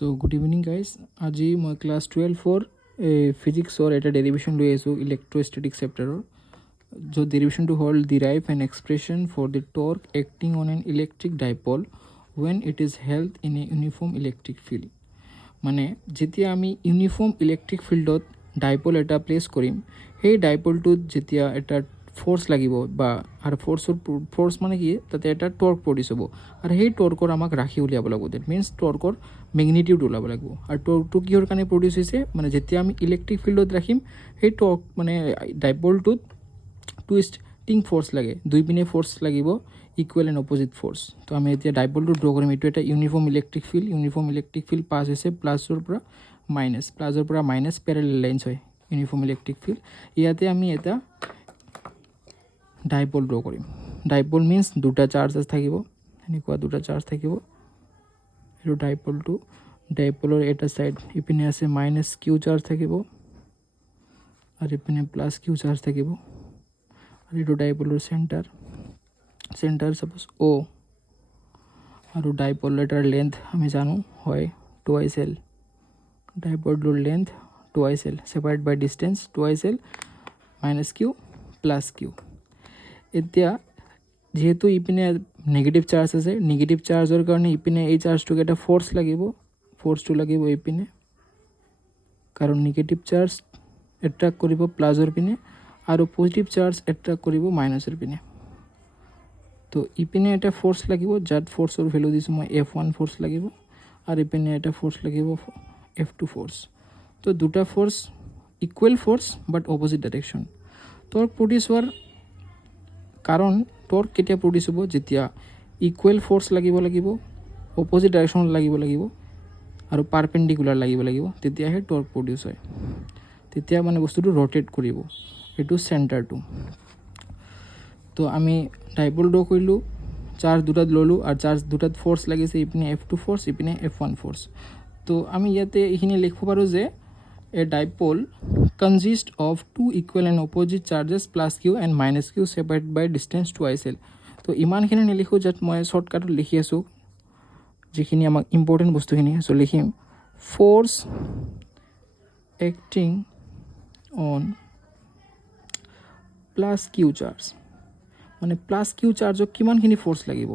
So good evening guys. আজি মই class 12 ফিজিক্সৰ এটা ডেৰিভেশ্যন লৈ আছোঁ ইলেক্ট্ৰষ্টেটিক চেপ্টাৰৰ য'ত ডেৰিভেশ্যনটো হ'ল derive an expression for the torque acting on an electric dipole when it is held in a uniform electric field. মানে যেতিয়া আমি ইউনিফৰ্ম ইলেক্ট্ৰিক ফিল্ডত ডাইপল এটা প্লেচ কৰিম, সেই ডাইপলটোত যেতিয়া এটা ফ'ৰ্চ লাগিব বা আৰু ফ'ৰ্চ মানে কি তাতে এটা টৰ্ক প্ৰডিউচ হ'ব আৰু সেই টৰ্কৰ আমাক ৰাখি উলিয়াব লাগিব। ডেট মিনছ টৰ্কৰ মেগনিটিউড ওলাব লাগিব। আৰু টৰ্কটো কিহৰ কাৰণে প্ৰডিউচ হৈছে, মানে যেতিয়া আমি ইলেক্ট্ৰিক ফিল্ডত ৰাখিম সেই টৰ্ক মানে ডাইপলটোত টুইষ্টিং ফ'ৰ্চ লাগে, দুই পিনে ফ'ৰ্চ লাগিব, ইকুৱেল এণ্ড অপজিট ফ'ৰ্চ। তো আমি এতিয়া ডাইপলটো ড্ৰ কৰিম। এইটো এটা ইউনিফৰ্ম ইলেক্ট্ৰিক ফিল্ড পাছ হৈছে প্লাছৰ পৰা মাইনাছ পেৰেলেল লাইনছ হয় ইউনিফৰ্ম ইলেক্ট্ৰিক ফিল্ড। ইয়াতে আমি এটা ডাইপল ড্ৰ কৰিম। ডাইপল মিনছ দুটা চাৰ্জেছ থাকিব, এনেকুৱা দুটা চাৰ্জ থাকিব। এইটো ডাইপলৰ এটা ছাইড ইপিনে আছে মাইনাছ কিউ চাৰ্জ থাকিব আৰু ইপিনে প্লাছ কিউ চাৰ্জ থাকিব। আৰু এইটো ডাইপলৰ চেণ্টাৰ ছাপ'জ অ' আৰু ডাইপলৰ এটাৰ লেন্থ আমি জানো হয় 2l। ডাইপলৰ length 2l separate by distance 2l minus q plus q. এতিয়া যিহেতু ইপিনে নেগেটিভ চাৰ্জ আছে, নেগেটিভ চাৰ্জৰ কাৰণে ইপিনে এই চাৰ্জটোক এটা ফ'ৰ্চটো লাগিব ইপিনে, কাৰণ নেগেটিভ চাৰ্জ এট্ৰেক্ট কৰিব প্লাছৰ পিনে আৰু পজিটিভ চাৰ্জ এট্ৰেক্ট কৰিব মাইনাছৰ পিনে। তো ইপিনে এটা ফ'ৰ্চ লাগিব, যাত ফ'ৰ্চৰ ভেলু দিছোঁ মই F1 ফ'ৰ্চ লাগিব আৰু ইপিনে এটা ফ'ৰ্চ লাগিব F2 ফ'ৰ্চ। তো দুটা ফ'ৰ্চ ইকুৱেল ফ'ৰ্চ বাট অপজিট ডাইৰেকশ্যন। টৰ্ক প্ৰডিউচ হোৱাৰ কাৰণ টৰ্ক কেতিয়া প্ৰডিউচ হ'ব, যেতিয়া ইকুৱেল ফ'ৰ্চ লাগিব অপজিট ডাইৰেকশ্যনত লাগিব আৰু পাৰপেণ্ডিকুলাৰ লাগিব, তেতিয়াহে টৰ্ক প্ৰডিউচ হয়। তেতিয়া মানে বস্তুটো ৰ'টেট কৰিব, এইটো চেণ্টাৰটো। তো আমি ডাইপল ড্ৰ কৰিলোঁ, চাৰ্জ দুটাত ল'লোঁ আৰু চাৰ্জ দুটাত ফ'ৰ্চ লাগিছে, ইপিনে F2 ফ'ৰ্চ ইপিনে F1 ফ'ৰ্চ। তো আমি ইয়াতে এইখিনি লিখিব পাৰোঁ যে a dipole consists of two equal and opposite charges plus q and minus q separated by distance 2l। তো ইমানখিনি নিলিখোঁ, যাত মই শ্বৰ্টকাটত লিখি আছোঁ যিখিনি আমাক ইম্পৰ্টেণ্ট বস্তুখিনি। চ' লিখিম force acting on plus q charge. মানে প্লাছ কিউ চাৰ্জক কিমানখিনি ফ'ৰ্চ লাগিব,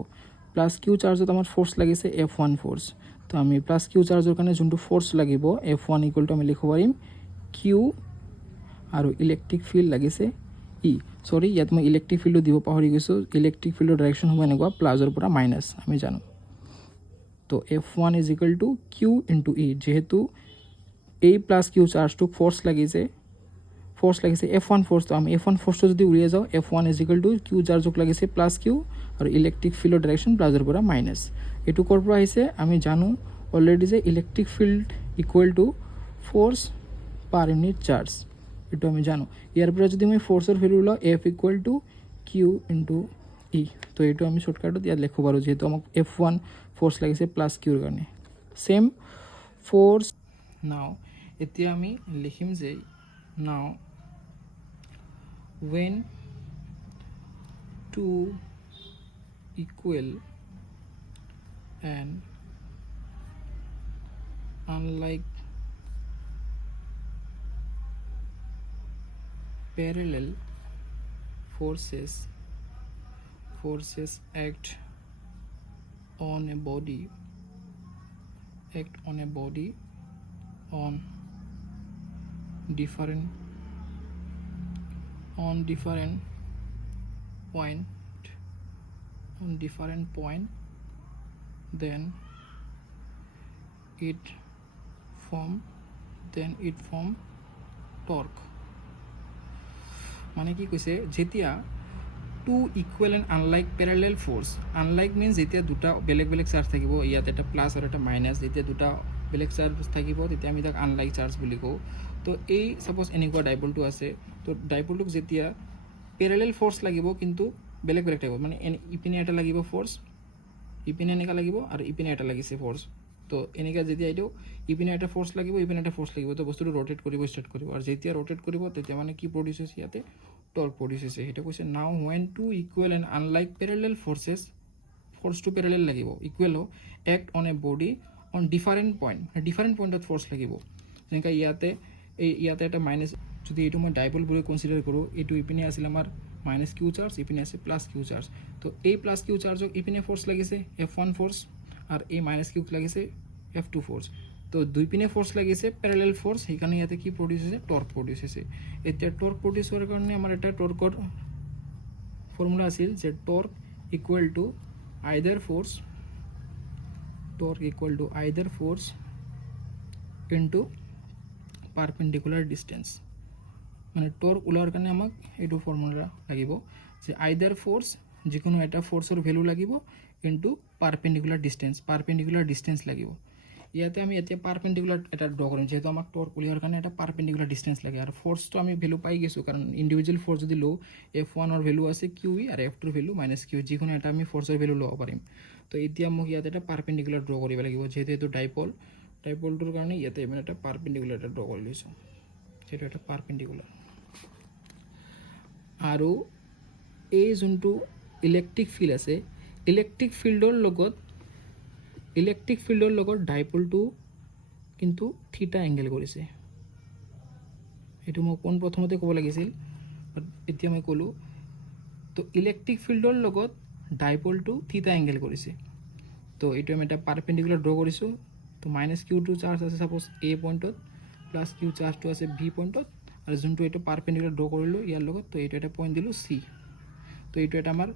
প্লাছ কিউ চাৰ্জত আমাৰ ফ'ৰ্চ লাগিছে F1 ফ'ৰ্চ। তো আমি প্লাছ কিউ চাৰ্জৰ কাৰণে যোনটো ফ'ৰ্চ লাগিব F1 ইকুৱেল টু আমি লিখিব পাৰিম কিউ আৰু ইলেক্ট্ৰিক ফিল্ড লাগিছে ই। চৰি, ইয়াত মই ইলেক্ট্ৰিক ফিল্ডটো দিব পাহৰি গৈছোঁ। ইলেক্ট্ৰিক ফিল্ডৰ ডাইৰেকশ্যন হ'ব এনেকুৱা প্লাছৰ পৰা মাইনাছ, আমি জানো। তো F1 is equal to q into E. যিহেতু এই প্লাছ কিউ চাৰ্জটোক ফ'ৰ্চ লাগিছে F1 ফ'ৰ্চ, তো আমি F1 ফ'ৰ্চটো যদি উলিয়াই যাওঁ F1 is equal to q চাৰ্জক লাগিছে প্লাছ কিউ আৰু ইলেক্ট্ৰিক ফিল্ডৰ ডাইৰেকশ্যন প্লাছৰ পৰা মাইনাছ। এইটো ক'ৰ পৰা আহিছে আমি জানো অলৰেডি যে electric field equal to force per unit charge, এইটো আমি জানো। ইয়াৰ পৰা যদি মই ফ'ৰ্চৰ ভেলু লওঁ F equal to q into E. তো এইটো আমি শ্বৰ্টকাটত ইয়াত লিখিব পাৰোঁ, যিহেতু আমাক F1 ফ'ৰ্চ লাগিছে প্লাছ কিউৰ কাৰণে। ছেম ফ'ৰ্চ নাও এতিয়া আমি লিখিম যে নাও when two equal and unlike parallel forces act on a body on different point, then it form torque। মানে কি কৈছে, যেতিয়া two equal and unlike parallel force, unlike means যেতিয়া দুটা বেলেগ চাৰ্জ থাকিব, ইয়াত এটা প্লাছ আৰু এটা মাইনাছ, যেতিয়া দুটা বেলেগ চাৰ্জ থাকিব তেতিয়া আমি তাক আনলাইক চাৰ্জ বুলি কওঁ। তো এই ছাপ'জ এনেকুৱা ডাইপলটো আছে, তো ডাইপলটোক যেতিয়া পেৰেলেল ফ'ৰ্চ লাগিব কিন্তু বেলেগ টাইপৰ, মানে ইপিনে এটা লাগিব ফ'ৰ্চ, ইপিনে এনেকুৱা লাগিব আৰু ইপিনে এটা লাগিছে ফ'ৰ্চ। তো এনেকুৱা যেতিয়া এইটো ইপিনে এটা ফ'ৰ্চ লাগিব তো বস্তুটো ৰ'টেট কৰিব ষ্টাৰ্ট কৰিব, আৰু যেতিয়া ৰ'টেট কৰিব তেতিয়া মানে কি প্ৰডিউচ হৈছে, ইয়াতে টৰ্ক প্ৰডিউচ হৈছে। সেইটো কৈছে নাও when two equal and unlike parallel forces, ফ'ৰ্চটো পেৰেলেল লাগিব, equal act on a body on different point different পইণ্টত ফ'ৰ্চ লাগিব যেনেকৈ ইয়াতে এটা মাইনাছ যদি এইটো মই ডাইপল বুলি কনচিডাৰ কৰোঁ এইটো ইপিনে আছিল আমাৰ মাইনাছ কিউ চাৰ্জ ইপিনে আছে প্লাছ কিউ চাৰ্জ তো এই প্লাছ কিউ চাৰ্জক ইপিনে ফ'ৰ্চ লাগিছে F1 ফ'ৰ্চ আৰু এই মাইনাছ কিউক লাগিছে F2 ফ'ৰ্চ তো দুই পিনে ফ'ৰ্চ লাগিছে পেৰেলেল ফ'ৰ্চ সেইকাৰণে ইয়াতে কি প্ৰডিউচ হৈছে টৰ্ক প্ৰডিউচ হৈছে এতিয়া টৰ্ক প্ৰডিউচ হোৱাৰ কাৰণে আমাৰ এটা টৰ্কৰ ফৰ্মুলা আছিল যে torque equal to either force into perpendicular distance মানে টৰ্ক ওলোৱাৰ কাৰণে আমাক এইটো ফৰ্মুলা লাগিব যে আইদাৰ ফ'ৰ্চ যিকোনো এটা ফ'ৰ্চৰ ভেলু লাগিব ইনটু পাৰপেণ্ডিকুলাৰ ডিষ্টেঞ্চ লাগিব ইয়াতে আমি এতিয়া পাৰপেণ্ডিকুলাৰ এটা ড্ৰ কৰিম যেহেতু আমাক টৰ্ক উলিয়াৰ কাৰণে এটা পাৰপেণ্ডিকুলাৰ ডিষ্টেঞ্চ লাগে আৰু ফ'ৰ্চটো আমি ভেলু পাই গৈছোঁ কাৰণ ইণ্ডিভিজুৱেল ফ'ৰ্চ যদি লওঁ F1ৰ ভেলু আছে QE আৰু F2ৰ ভেলু মাইনাছ কিউ যিকোনো এটা আমি ফ'ৰ্চৰ ভেলু ল'ব পাৰিম তো এতিয়া মোক ইয়াতে এটা পাৰপেণ্ডিকুলাৰ ড্ৰ কৰিব লাগিব যিহেতু এইটো ডাইপলটোৰ কাৰণে ইয়াতে মানে এটা পাৰপেণ্ডিকুলাৰ এটা ড্ৰ কৰি লৈছোঁ সেইটো এটা পাৰপেণ্ডিকুলাৰ আৰু এই যোনটো ইলেক্ট্ৰিক ফিল্ড আছে ইলেক্ট্ৰিক ফিল্ডৰ লগত ডাইপলটো কিন্তু থিটা এংগেল কৰিছে এইটো মই প্ৰথমতে ক'ব লাগিছিল এতিয়া মই ক'লোঁ তো ইলেক্ট্ৰিক ফিল্ডৰ লগত ডাইপলটো থিটা এংগেল কৰিছে তো এইটো আমি এটা পাৰপেণ্ডিকুলাৰ ড্ৰ কৰিছোঁ তো মাইনাছ কিউটো চাৰ্জ আছে ছাপ'জ এ পইণ্টত প্লাছ কিউ চাৰ্জটো আছে বি পইণ্টত আৰু যোনটো এইটো পাৰপেণ্ডিকুলাৰ ড্ৰ কৰিলোঁ ইয়াৰ লগত তো এইটো এটা পইণ্ট দিলোঁ চি তো এইটো এটা আমাৰ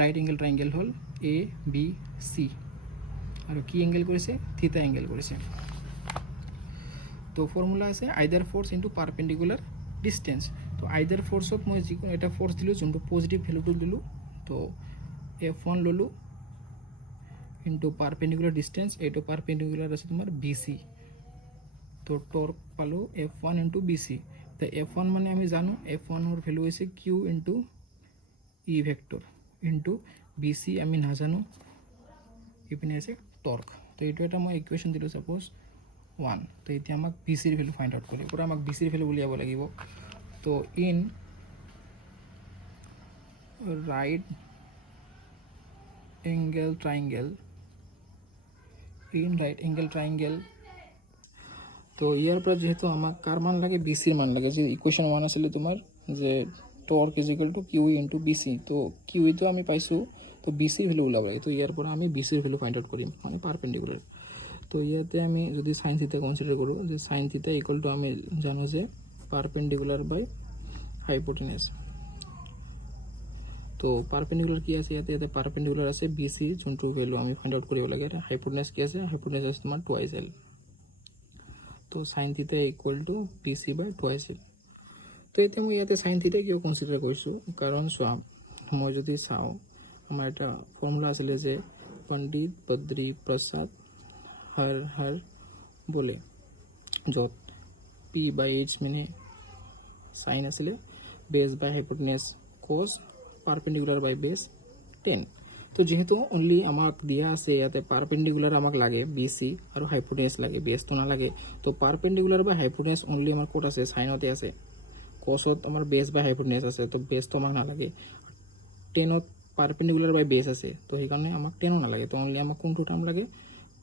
ৰাইট এংগেল ট্ৰাইংগেল হ'ল ABC আৰু কি এংগেল কৰিছে থিটা এংগেল কৰিছে তো ফৰ্মুলা আছে আইদাৰ ফ'ৰ্চ ইনটু পাৰপেণ্ডিকুলাৰ ডিষ্টেঞ্চ তো আইদাৰ ফ'ৰ্চত মই যিকোনো এটা ফ'ৰ্চ দিলোঁ যোনটো পজিটিভ ভেলুটো দিলোঁ তো F1 ল'লোঁ ইনটু পাৰপেণ্ডিকুলাৰ ডিষ্টেঞ্চ এইটো পাৰপেণ্ডিকুলাৰ আছে তোমাৰ BC তো টৰ্ক পালোঁ F1 ইনটু BC তো F1 মানে আমি জানো F1ৰ ভেলু হৈছে Q into E vector into BC আমি নাজানো ইপিনে আছে টৰ্ক তো এইটো এটা মই ইকুৱেশ্যন দিলোঁ ছাপ'জ 1 তো এতিয়া আমাক BCৰ ভেলু ফাইণ্ড আউট কৰিব পূৰা আমাক BCৰ ভেলু উলিয়াব লাগিব তো ইন ৰাইট এংগেল ট্ৰাইংগেল তো ইয়াৰ পৰা যিহেতু আমাক কাৰ মান লাগে BCৰ মান লাগে যে ইকুৱেশ্যন 1 আছিলে তোমাৰ যে torque is equal two QE into BC তো QEটো আমি পাইছোঁ তো BCৰ ভেলু ওলাব লাগে তো ইয়াৰ পৰা আমি BCৰ ভেলু ফাইণ্ড আউট কৰিম মানে পাৰপেণ্ডিকুলাৰ তো ইয়াতে আমি যদি সাইন থিটা কনচিডাৰ কৰোঁ যে সাইন থিটা ইকুৱেল টু আমি জানো যে পাৰপেণ্ডিকুলাৰ বাই হাইপোটেনাছ তো পাৰপেণ্ডিকুলাৰ কি আছে ইয়াতে পাৰপেণ্ডিকুলাৰ আছে BC যোনটো ভেলু আমি ফাইণ্ড আউট কৰিব লাগে হাইপোটেনাছ কি আছে হাইপোটেনাছ আছে তোমাৰ 2L তো sine theta equal to BC by 2L তো এতিয়া মই ইয়াতে সাইন থিটা কিয় কনচিডাৰ কৰিছোঁ কাৰণ চোৱা মই যদি চাওঁ আমাৰ এটা ফৰ্মুলা আছিলে যে পণ্ডিত বদ্ৰী প্ৰসাদ হৰ বোলে য'ত P/H মানে সাইন আছিলে বেছ বাই হাইপোটেনাছ কজ পাৰপেণ্ডিকুলাৰ বাই বেছ 10 তো যেহেতু অনলি আমাক দিয়া আছে ইয়াতে পাৰপেণ্ডিকুলাৰ আমাক লাগে BC আৰু হাইপোটেনাছ লাগে বেছটো নালাগে তো পাৰপেণ্ডিকুলাৰ বাই হাইপোটেনাছ অনলি আমাৰ ক'ত আছে সাইনতে আছে কছত আমাৰ বেছ বাই হাইপোটেনাছ আছে তো বেছটো আমাক নালাগে 10ত পাৰপেণ্ডিকুলাৰ বাই বেছ আছে তো সেইকাৰণে আমাক 10ও নালাগে তো অনলি আমাক কোনটো টাৰ্ম লাগে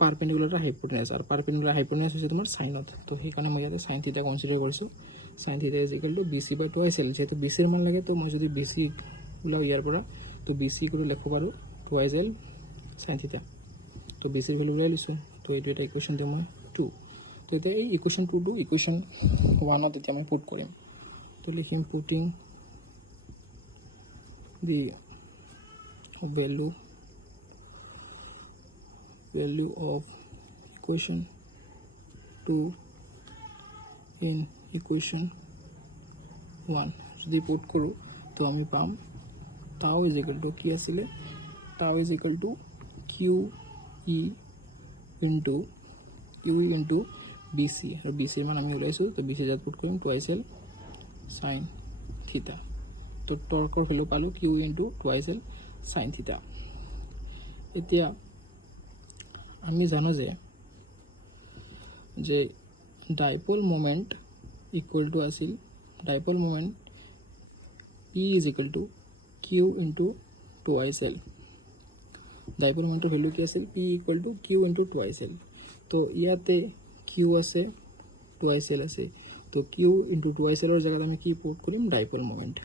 পাৰপেণ্ডিকুলাৰ হাইপোটেনাছ আৰু পাৰপেণ্ডিকুলাৰ হাইপোটেনাছ হৈছে তোমাৰ সাইনত তো সেইকাৰণে মই ইয়াতে সাইন থিটা কনচিডাৰ কৰিছোঁ sine theta is equal to BC by 2L যিহেতু BCৰ মান লাগে তো মই যদি BC ওলাওঁ ইয়াৰ পৰা তো BC কৰি লিখিব পাৰোঁ 2L সাইন থিটা তো BCৰ ভেলু উলিয়াই লৈছোঁ তো এইটো এটা ইকুৱেশ্যন দিওঁ মই 2 তো এতিয়া এই ইকুৱেশ্যন 2টো ইকুৱেশ্যন 1ত এতিয়া আমি পুট কৰিম তো লিখিম putting the value of equation 2 in equation 1 যদি পুট কৰোঁ তো আমি পাম tau is equal to কি আছিলে tau is equal to QE into BC আৰু BCৰ মান আমি ওলাইছোঁ তো BC জাত পুট কৰিম 2L sin থিটা তো টৰ্কৰ ভেলু পালোঁ QE into 2L sin থিটা এতিয়া আমি জানো যে ডাইপল মোমেন্ট ইকুৱেল টু আছিল dipole moment E is equal to Q into 2L dipole মোমেন্টৰ ভেলু কি আছিল P equal to Q into 2L তো ইয়াতে কিউ আছে, 2ICL আছে, তো কিউ ইন্টু 2ICLৰ জেগাত আমি কি পুট কৰিম, ডাইপল মোমেণ্ট।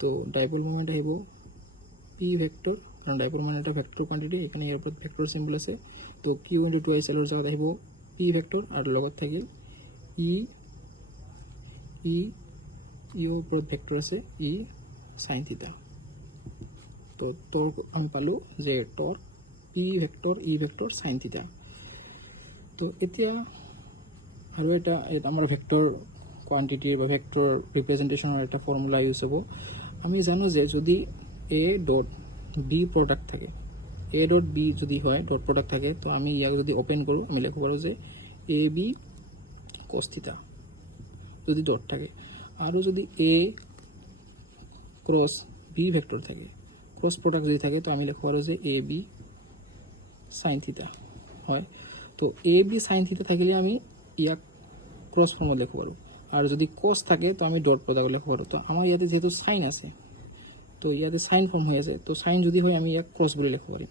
তো ডাইপল মোমেণ্ট আহিব পি ভেক্টৰ, কাৰণ ডাইপল মোমেণ্ট এটা ভেক্টৰ কোৱান্টিটি, সেইকাৰণে ইয়াৰ ওপৰত ভেক্টৰ চিম্বল আছে। তো কিউ ইন্টু 2ICLৰ জেগাত আহিব পি ভেক্টৰ, আৰু লগত থাকিল ইৰ ওপৰত ভেক্টৰ আছে ই সাইন থিটা। তো টৰ্ক আমি পালোঁ যে টৰ্ক পি ভেক্টৰ ই ভেক্টৰ সাইন থিটা। তো এতিয়া আৰু এটা আমাৰ ভেক্টৰ কোৱান্টিটিৰ বা ভেক্টৰ ৰিপ্ৰেজেণ্টেশ্যনৰ এটা ফৰ্মুলা ইউজ হ'ব। আমি জানো যে যদি এ ডট বি প্ৰডাক্ট থাকে, এ ডট বি যদি হয় ডট প্ৰডাক্ট থাকে, তো আমি ইয়াক যদি অপেন কৰোঁ আমি লিখিব পাৰোঁ যে এ বি কস থিটা যদি ডট থাকে, আৰু যদি এ ক্ৰছ বি ভেক্টৰ থাকে, ক্ৰছ প্ৰডাক্ট যদি থাকে, তো আমি লিখিব পাৰোঁ যে এ বি সাইন থিটা হয়। তো এ বি সাইন থিটা থাকিলে আমি ইয়াক ক্ৰছ ফৰ্মত লিখিব পাৰোঁ, আৰু যদি কছ থাকে তো আমি ডট প্ৰডাক্ট লিখিব পাৰোঁ। তো আমাৰ ইয়াতে যেহেতু সাইন আছে, তো ইয়াতে সাইন ফৰ্ম হৈ আছে, তো সাইন যদি হয় আমি ইয়াক ক্ৰছ বুলি লিখিব পাৰিম।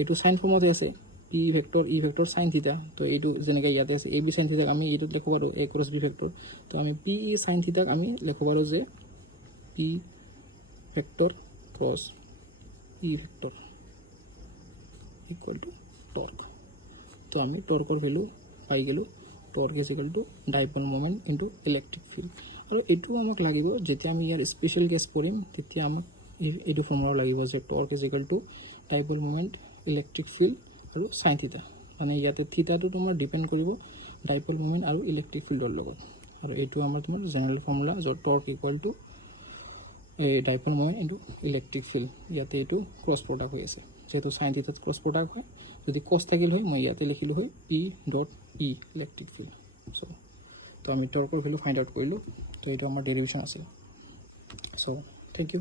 এইটো সাইন ফৰ্মতে আছে পি ভেক্টৰ ই ভেক্টৰ সাইন থিটা। তো এইটো যেনেকৈ ইয়াতে আছে এ বি সাইন থিটাক আমি এইটোত লিখিব পাৰোঁ এ ক্ৰছ বি ভেক্টৰ। তো আমি পি ই সাইন থিটাক আমি লিখিব পাৰোঁ যে P vector cross E vector equal to torque. তো আমি টৰ্কৰ ভেলু পাই গ'লোঁ, torque is equal two dipole moment into electric field. আৰু এইটো আমাক লাগিব যেতিয়া আমি ইয়াৰ স্পেচিয়েল কেছ পঢ়িম, তেতিয়া আমাক এইটো ফৰ্মুলা লাগিব যে torque is equal two dipole moment electric field আৰু সাইন থিটা। মানে ইয়াতে থিটাটো তোমাৰ ডিপেণ্ড কৰিব ডাইপল মোমেণ্ট আৰু ইলেক্ট্ৰিক ফিল্ডৰ লগত। আৰু এইটো আমাৰ তোমাৰ জেনেৰেল ফৰ্মুলা, য'ত টৰ্ক ইকুৱেল টু এই dipole moment into electric field. ইয়াতে এইটো ক্ৰছ প্ৰডাক্ট হৈ আছে, যেহেতু সাইন থিটাত ক্ৰছ প্ৰডাক্ট হয়, যদি কছ থাকিল হয় মই ইয়াতে লিখিলোঁ হয় P dot E electric field. তো আমি টৰ্কৰ ভেলু ফাইণ্ড আউট কৰিলোঁ। তো এইটো আমাৰ ডেৰিভেশ্যন আছিল। চ' থেংক ইউ।